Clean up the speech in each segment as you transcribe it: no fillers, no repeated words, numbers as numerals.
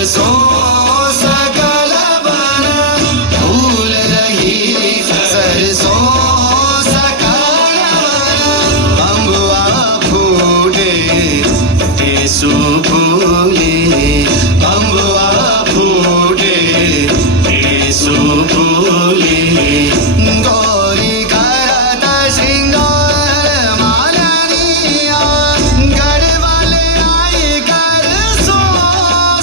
सरसों सकल बन फूल रही सरसों सकल बन अम्बुआ फूटे टेसु फूले अम्बुआ फूटे टेसु फूले गौरी करत श्रृंगार मालनिया गढ़वाले आई कर सो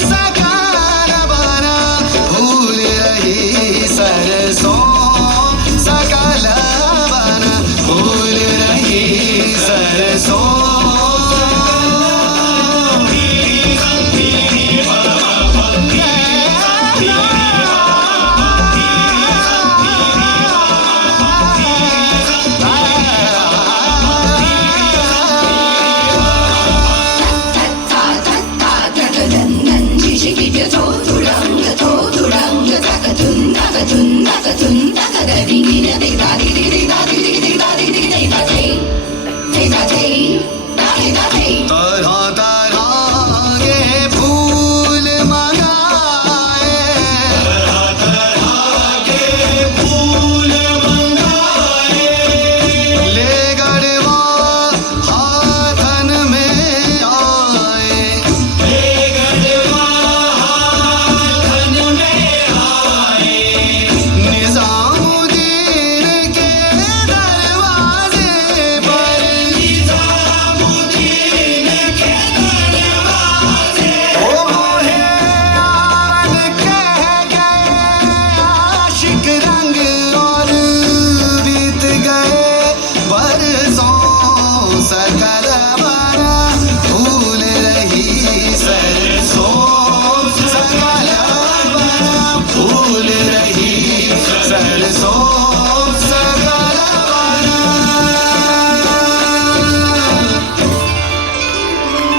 सकल बन फूल रही सरसों सकल बन फूल रही सरसों तरह तरह के फूल मंगाए ले गढ़वा हाथन में आए निजामुद्दीन के दरवाजे पर ओ मोहे आवन कह गए आशिक रंग और बीत गए बरसों सकल बन फूल रही सरसों सकल बन फूल रही सरसों